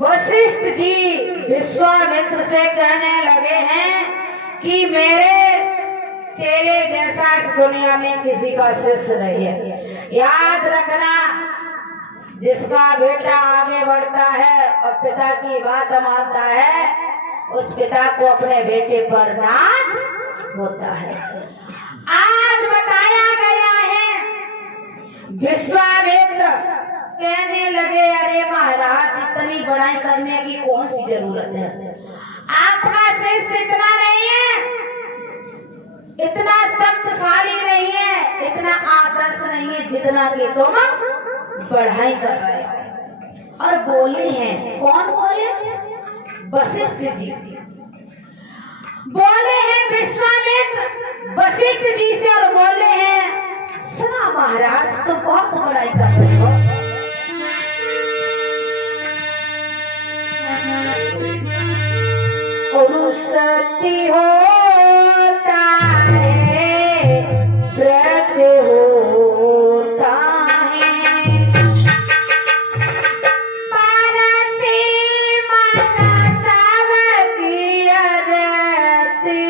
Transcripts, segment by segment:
वशिष्ठ जी विश्वामित्र से कहने लगे हैं कि मेरे तेरे जैसा इस दुनिया में किसी का शिष्य नहीं है। याद रखना, जिसका बेटा आगे बढ़ता है और पिता की बात मानता है, उस पिता को अपने बेटे पर नाज होता है। आज बताया गया है, विश्वामित्र कहने लगे, अरे महाराज, इतनी बड़ाई करने की कौन सी जरूरत है? आपका शिष्य इतना नहीं है, इतना शक्तिशाली नहीं है, इतना आदर्श नहीं है जितना कि तुम बढ़ाई कर रहे हो। और बोले हैं, कौन बोले? वशिष्ठ जी बोले हैं विश्वामित्र वशिष्ठ जी से, और बोले हैं, सुना महाराज, तुम बहुत बड़ाई कर रहे हो। सती होता है, व्रत होता है, परसी मन सब किया रहती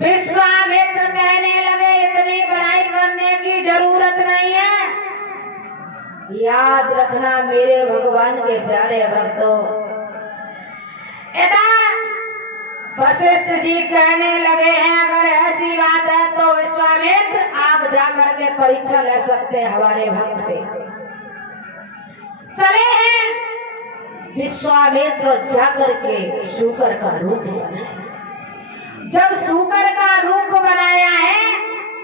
विश्वामित्र कहने लगे, इतनी बड़ाई करने की जरूरत नहीं है। याद रखना मेरे भगवान के प्यारे भक्तों, वशिष्ठ जी कहने लगे हैं, अगर ऐसी बात है तो विश्वामित्र आप जाकर के परीक्षा ले सकते हैं हमारे भक्त के। चले हैं विश्वामित्र जाकर के शूकर का रूप बनाया। जब शूकर का रूप बनाया है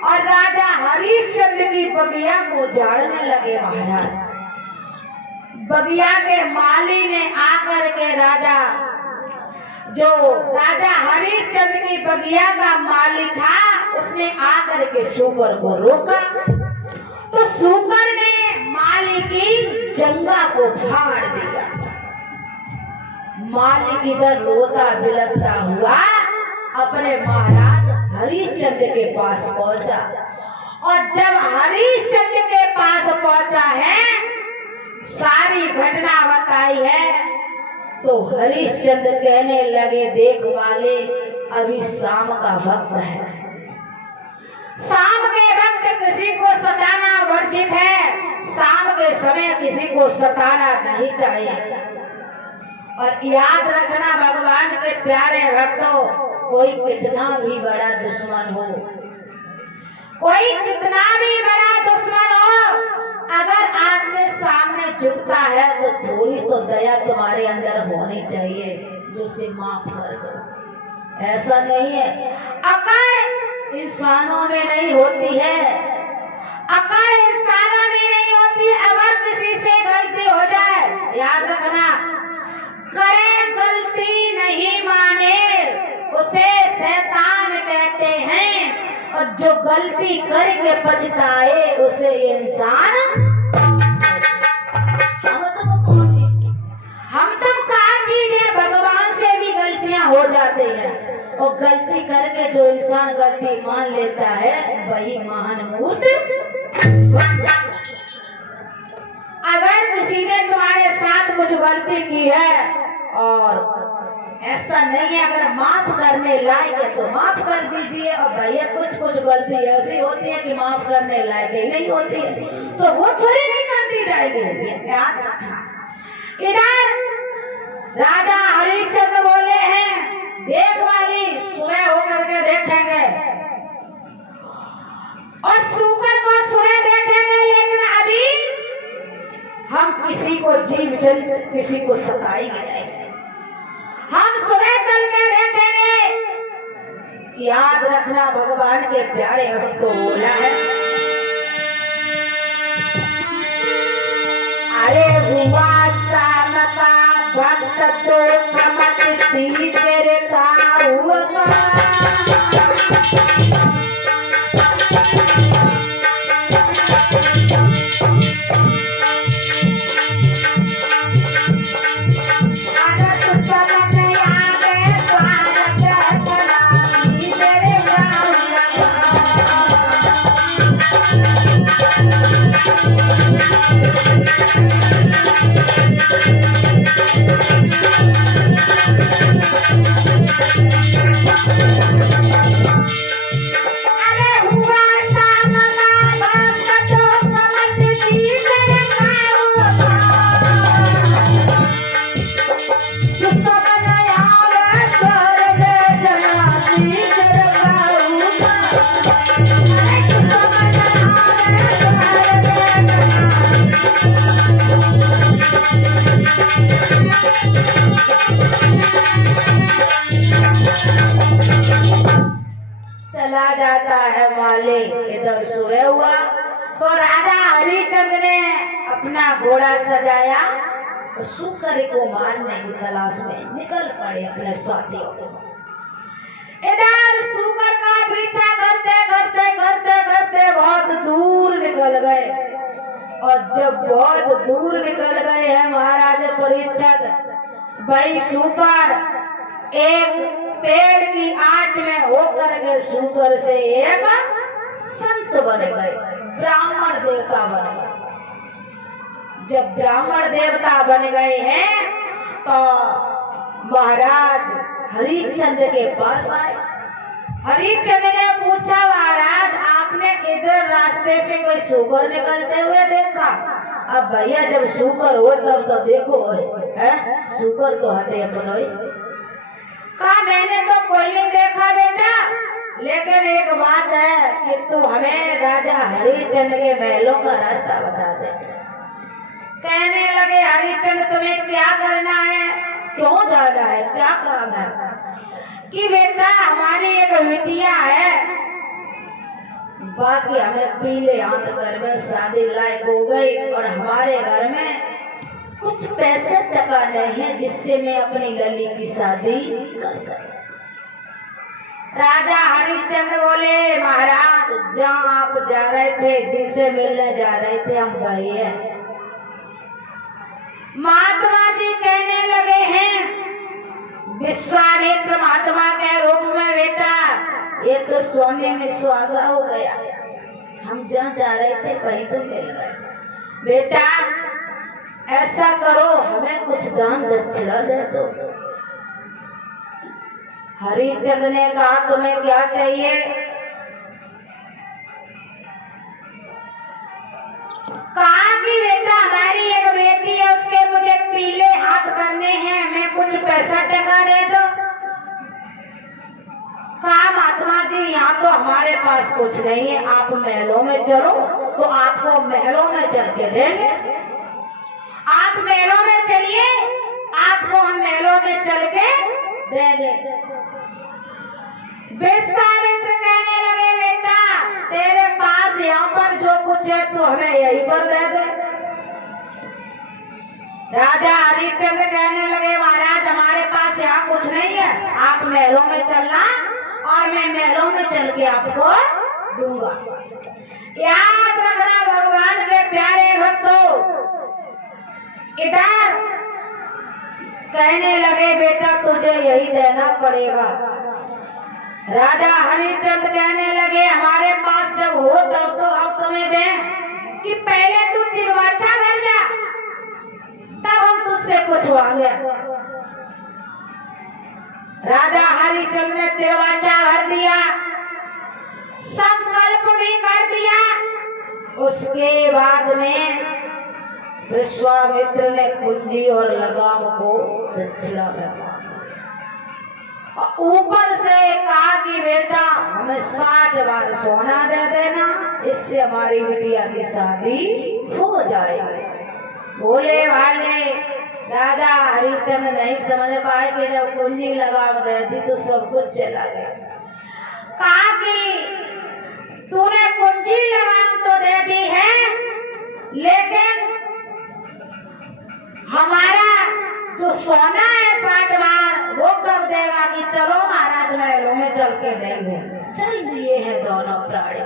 और राजा हरिश्चंद्र की बगिया को झाड़ने लगे महाराज, बगिया के माली ने आकर के राजा जो राजा हरिश्चंद्र की बगिया का मालिक था, उसने आकर के शूकर को रोका, तो शूकर ने माली की जंगा को फाड़ दिया। मालिक इधर रोता बिलखता हुआ अपने महाराज हरिश्चंद्र के पास पहुंचा, और जब हरिश्चंद्र के पास पहुंचा है, सारी घटना बताई है, तो हरिश्चंद्र कहने लगे, देख वाले, अभी शाम का वक्त है, शाम के वक्त किसी को सताना वर्जित है, शाम के समय किसी को सताना नहीं चाहिए। और याद रखना भगवान के प्यारे भक्तों, कोई कितना भी बड़ा दुश्मन हो, कोई कितना भी बड़ा दुश्मन हो, अगर आपके सामने झुकता है तो थोड़ी तो दया तुम्हारे अंदर होनी चाहिए, जो उसे माफ कर दो। ऐसा नहीं है, अकड़ इंसानों में नहीं होती है, अकड़ इंसानों में नहीं होती। अगर किसी से गलती हो जाए, याद रखना, करे गलती नहीं माने उसे शैतान कहते हैं, और जो गलती करके पछताए उसे इंसान। हम तुम कहा चीजें, भगवान से भी गलतियां हो जाती हैं, और गलती करके जो इंसान गलती मान लेता है वही महान मूर्त। अगर किसी ने तुम्हारे साथ कुछ गलती की है, और ऐसा नहीं है, अगर माफ करने लायक है तो माफ कर दीजिए, और भैया कुछ गलती ऐसी होती है कि माफ करने लायक नहीं होती है, तो वो थोड़ी नहीं करती जाएगी। याद रखना। इधर राजा हरिश्चंद्र बोले हैं, देख वाली, सुबह होकर के देखेंगे, और शूकर को सुबह देखेंगे, लेकिन अभी हम किसी को जीव जंतु किसी को सताएंगे नहीं, हम सुबह चल के देखेंगे। याद रखना, भगवान के प्यारे भक्तों, बोला है, अरे हुआ शाम का वक्त तो समझती तेरे का हुआ, चला जाता है माले। इधर सुबह हुआ तो राजा हरिश्चंद्र ने अपना घोड़ा सजाया, शूकर को मारने की तलाश में निकल पड़े अपने साथियों के साथ। इधर शूकर का पीछा करते करते करते करते बहुत दूर निकल गए, और जब बहुत दूर निकल गए हैं महाराज परीक्षित, भाई शूकर एक पेड़ की आट में होकर के शूकर से एक संत बन गए, ब्राह्मण देवता बन गए। जब ब्राह्मण देवता बन गए हैं तो महाराज हरिश्चंद्र के पास आए। हरिश्चंद्र ने पूछा, महाराज आपने इधर रास्ते से कोई शूकर निकलते हुए देखा? अब भैया जब शूकर हो तब तो देखो है, शूकर तो हते अपन। कहा मैंने तो कोई नहीं देखा बेटा, लेकिन एक बात है कि तू हमें राजा हरिश्चंद्र के महलों का रास्ता बता दे। कहने लगे हरिश्चंद्र तुम्हें क्या करना है, क्यों जाना है, क्या काम है? कि बेटा हमारी एक बिटिया है, बाकी हमें पीले हाथ घर में शादी लायक हो गई, और हमारे घर में कुछ पैसे टका नहीं है जिससे मैं अपनी लली की शादी कर सकूं। राजा हरिश्चंद्र बोले, महाराज जहाँ आप जा रहे थे, जिनसे मिलने जा रहे थे, हम वही है। महात्मा जी कहने लगे हैं, विश्वामित्र महात्मा के रूप में, बेटा ये तो सोने में सुहागा हो गया, हम जहाँ जा रहे थे वहीं तो मिल गए। बेटा ऐसा करो, हमें कुछ दान दक्षिणा दे दो। हरिश्चंद्र ने कहा, तुम्हें क्या चाहिए? कहा कि बेटा हमारी एक बेटी है, उसके मुझे पीले हाथ करने हैं, मैं कुछ पैसा टका दे दो। कहा, महात्मा जी यहाँ तो हमारे पास कुछ नहीं है, आप महलों में चलो तो आपको महलों में चल के देंगे। आप महलों में चलिए, आपको हम महलों में चल के देंगे। विश्वामित्र कहने लगे, बेटा तेरे पास यहाँ पर जो कुछ है तो हमें यहीं पर दे दे। राजा हरिश्चंद्र कहने लगे, महाराज हमारे पास यहाँ कुछ नहीं है, आप महलों में चलना और मैं महलों में चल के आपको दूंगा। याद रखना भगवान के प्यारे भक्तों, इधर कहने लगे, बेटा तुझे यही देना पड़ेगा। राजा हरिश्चंद्र कहने लगे, हमारे पास जब हो तब तो अब तुम्हें दें कि पहले तू तिरवाचा भर जा, तब हम तुझसे कुछ मांगे। राजा हरिश्चंद्र ने तिरवाचा भर दिया, संकल्प भी कर दिया। उसके बाद में विश्वामित्र ने कुंजी और लगाम को दक्षिणा में ऊपर से कहा कि बेटा हमें 60 बार सोना दे देना, इससे हमारी बिटिया की शादी हो जाएगी। बोले वाले राजा हरिश्चंद्र नहीं समझ पाए कि जब कुंजी लगाम दे दी तो सब कुछ चला गया। कहा कि तूने कुंजी लगाम तो दे दी है, लेकिन हमारा जो सोना है 60 बार वो कब देगा? कि चलो महाराज महलों में चल के देंगे। चल दिए हैं दोनों प्राणी,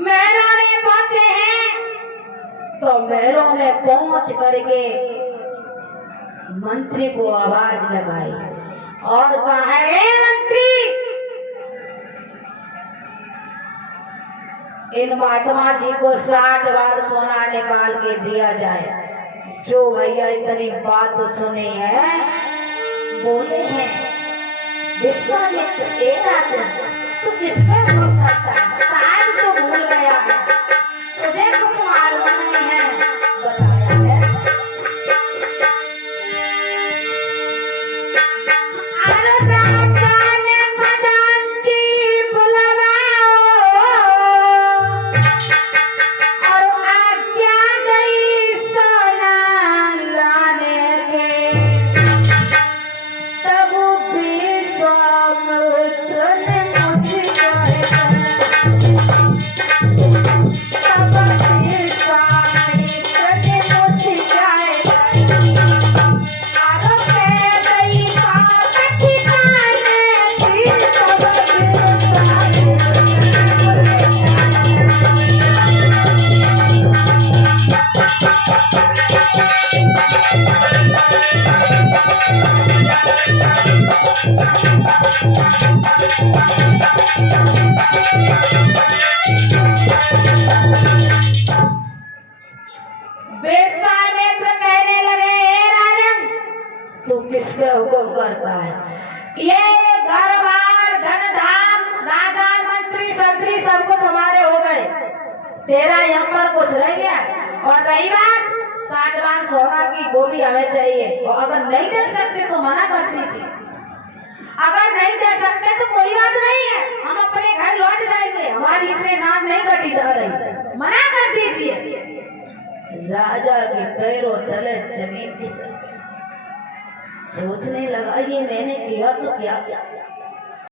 महलों में पहुंचे हैं तो महलों में पहुंच करके मंत्री को आवाज लगाई और कहा, मंत्री इन महात्मा जी को 60 बार सोना निकाल के दिया जाए। जो भैया इतनी बात सुने हैं, बोले हैं, विश्वामित्र तो किसमें भूल करता है? शायद तो भूल गया है, तुझे कुछ मालूम नहीं है, बताया है। विश्वामित्र कहने लगे, हे राजन तू किस पे हुक्म करता है? ये घर बार धन धाम राजा मंत्री संतरी सब कुछ हमारे हो गए, तेरा यहाँ पर कुछ रह गया। और रही बात 60 बार सोना की, वो भी हमें चाहिए। और अगर नहीं दे सकते तो मना कर दीजिए, अगर नहीं दे सकते तो कोई बात नहीं है, हम अपने घर लौट जाएंगे, हमारी इसमें नाम नहीं कटी जा रही, मना कर दीजिए। राजा के पैरों तले जमीन खिसक गई, सोचने लगा ये मैंने किया तो क्या किया।